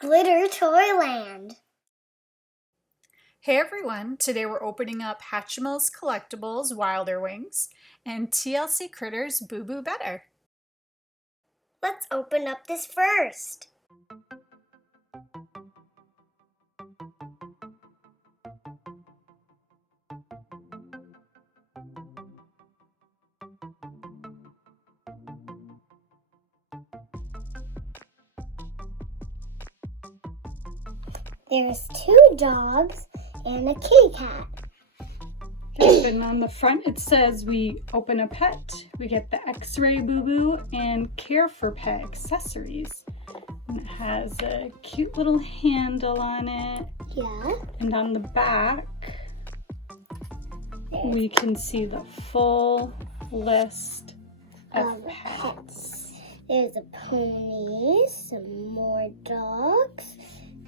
Glitter Toyland. Hey everyone, today we're opening up Hatchimals Collectibles Wilder Wings and TLC Kritters Boo Boo Better. Let's open up this first. There's 2 dogs and a kitty cat. And on the front it says we open a pet, we get the X-ray Boo Boo and Care for Pet accessories. And it has a cute little handle on it. Yeah. And on the back we can see the full list of pets. There's a pony, some more dogs.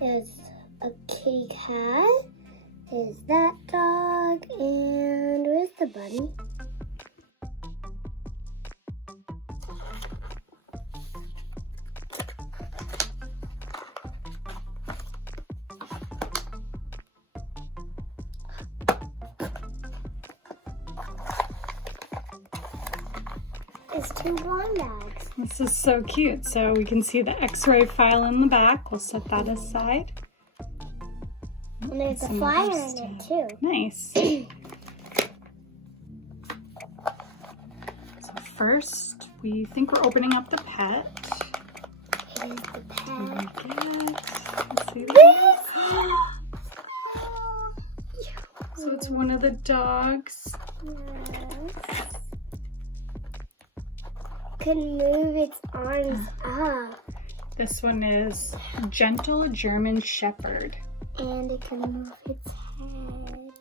There's a kitty cat. There's that dog, and where's the bunny? There's 2 blonde bags. This is so cute. So we can see the X-ray file in the back. We'll set that aside. And there's a flyer in it too. Nice. So first, we think we're opening up the pet. Here's the pet. Let's see this. So it's one of the dogs. Yes. Can move its arms up. This one is Gentle German Shepherd. And it can move its head.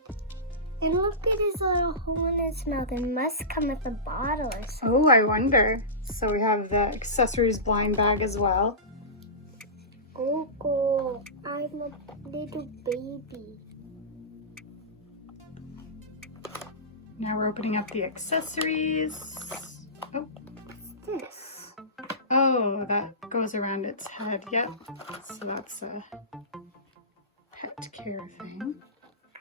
And look at his little hole in his mouth. It must come with a bottle or something. Oh, I wonder. So we have the accessories blind bag as well. Gogo, I'm a little baby. Now we're opening up the accessories. Oh, What's this? oh, that goes around its head. Yep. So that's a pet care thing.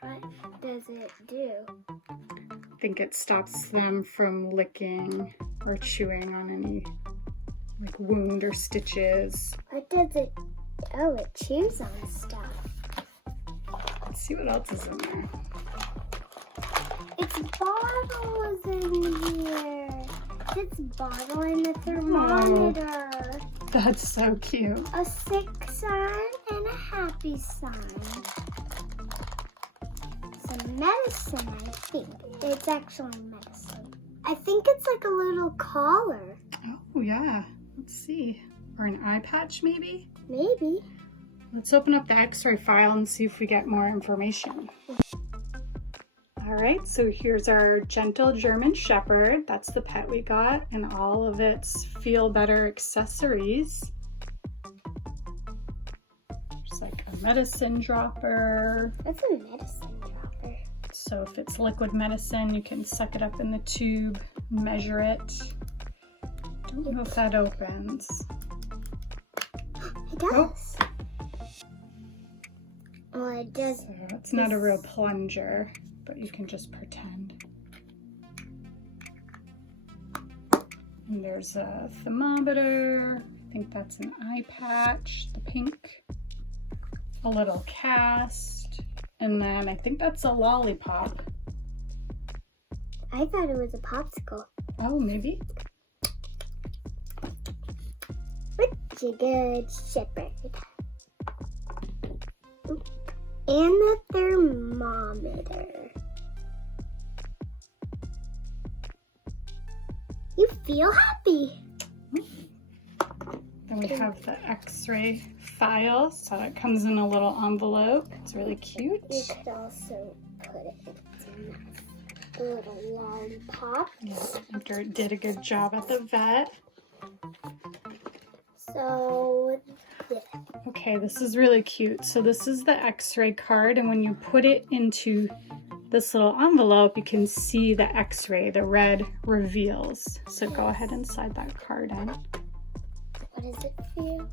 What does it do? I think it stops them from licking or chewing on any like wound or stitches. What does it? Oh, it chews on stuff. Let's see what else is in there. Its bottle is in here. Its bottle and a thermometer. That's so cute. A sick sign and a happy sign. Some medicine, I think. It's actually medicine. I think it's like a little collar. Oh yeah. Let's see. Or an eye patch maybe? Maybe. Let's open up the X-ray file and see if we get more information. All right, so here's our Gentle German Shepherd. That's the pet we got, and all of its Feel Better accessories. There's like a medicine dropper. That's a medicine dropper. So if it's liquid medicine, you can suck it up in the tube, measure it. Don't know if that opens. It does. Well, it does. So it's not a real plunger, but you can just pretend. And there's a thermometer. I think that's an eye patch, the pink. A little cast. And then I think that's a lollipop. I thought it was a popsicle. Oh, maybe? Such a good shepherd. Oop. And the thermometer. You feel happy. Then we have the X-ray file. So it comes in a little envelope. It's really cute. You could also put it in its mouth. A little lollipop. Yeah, Dirt did a good job at the vet. So, this. Okay, this is really cute. So this is the X-ray card, and when you put it into this little envelope, you can see the X-ray, the red reveals. So go ahead and slide that card in. What does it feel?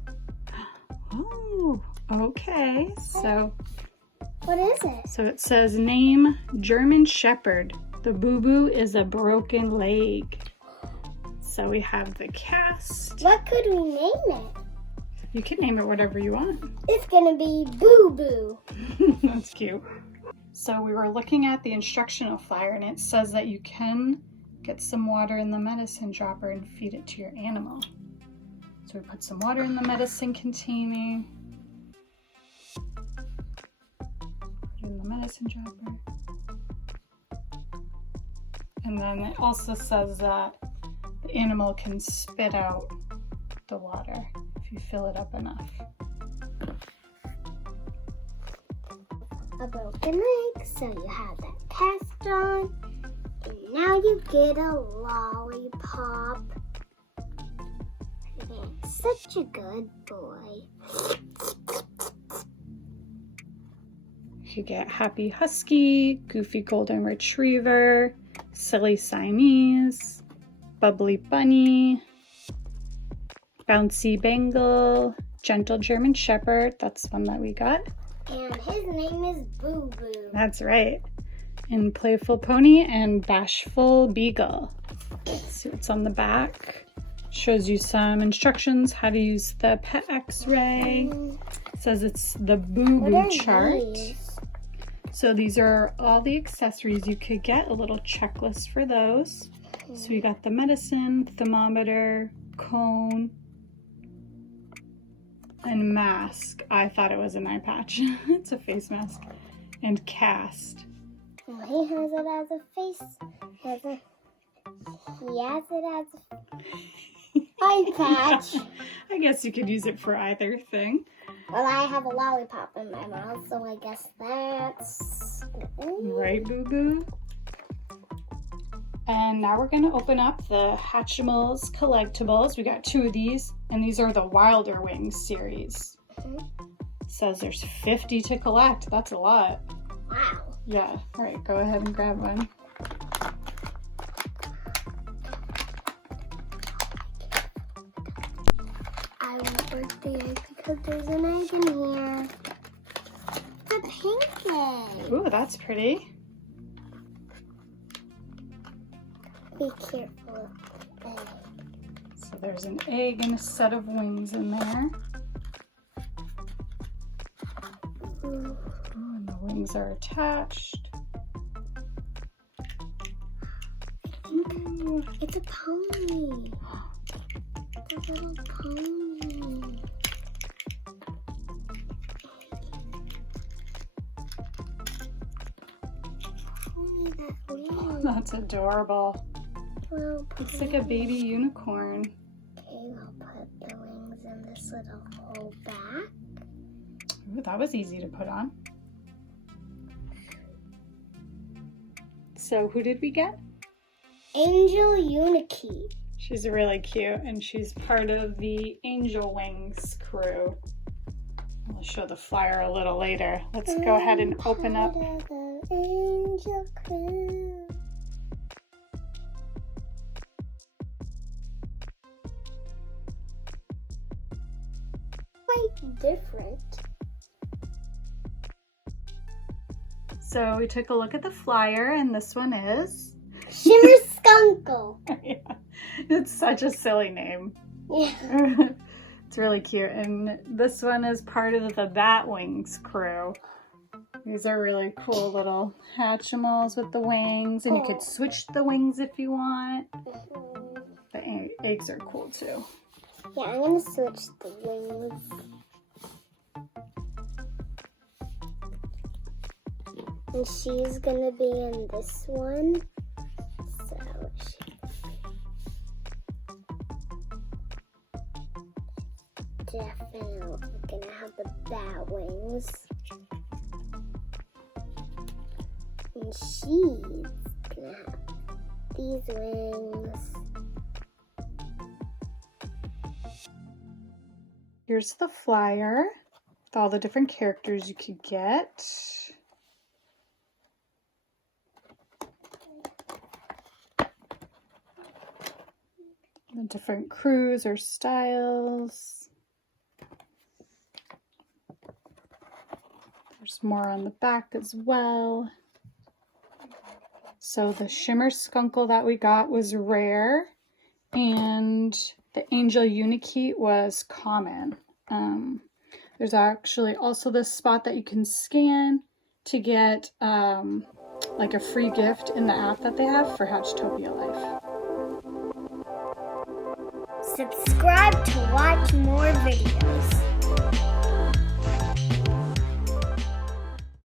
Oh, Oh, okay. So What is it? So it says name German Shepherd. The boo-boo is a broken leg. So we have the cast. What could we name it? You can name it whatever you want. It's gonna be Boo Boo. That's cute. So we were looking at the instructional flyer and it says that you can get some water in the medicine dropper and feed it to your animal. So we put some water in the medicine container. In the medicine dropper. And then it also says that the animal can spit out the water if you fill it up enough. A broken leg, so you have that cast on, and now you get a lollipop. You're such a good boy. You get Happy Husky, Goofy Golden Retriever, Silly Siamese, Bubbly Bunny, Bouncy Bengal, Gentle German Shepherd, that's one that we got. And his name is Boo Boo. That's right. And Playful Pony and Bashful Beagle. See what's on the back. Shows you some instructions how to use the pet x-ray. It says it's the Boo Boo chart. These? So these are all the accessories you could get, a little checklist for those. So you got the medicine, thermometer, cone, and mask. I thought it was an eye patch. It's a face mask. And cast. Well, he has it as a face. He has it as a eye patch. I guess you could use it for either thing. Well, I have a lollipop in my mouth, so I guess that's Right, Boo Boo? And now we're going to open up the Hatchimals Collectibles. We got 2 of these, and these are the Wilder Wings series. It says there's 50 to collect. That's a lot. Wow. Yeah. All right, go ahead and grab one. I won't break the egg because there's an egg in here. It's a pink egg. Ooh, that's pretty. Be careful of the egg. So there's an egg and a set of wings in there. Ooh, and the wings are attached. Ooh. It's a pony. It's a little pony. Pony that wing. That's adorable. Well, It's like a baby unicorn. Okay, I'll put the wings in this little hole back. Ooh, that was easy to put on. So who did we get? Angel Unikey. She's really cute, and she's part of the Angel Wings crew. I'll show the flyer a little later. Let's go ahead and open up. Part of the Angel crew. Quite different. So we took a look at the flyer, and this one is... Shimmer Skunkle. Yeah, it's such a silly name. Yeah. It's really cute. And this one is part of the Batwings crew. These are really cool little Hatchimals with the wings, and you could switch the wings if you want. The eggs are cool too. Yeah, I'm gonna switch the wings. And she's gonna be in this one. So she's definitely gonna have the bat wings. And she's gonna have these wings. Here's the flyer with all the different characters you could get. The different crews or styles. There's more on the back as well. So the shimmer skunkle that we got was rare, and the angel unicorn was common. There's actually also this spot that you can scan to get like a free gift in the app that they have for Hatchtopia Life. Subscribe to watch more videos.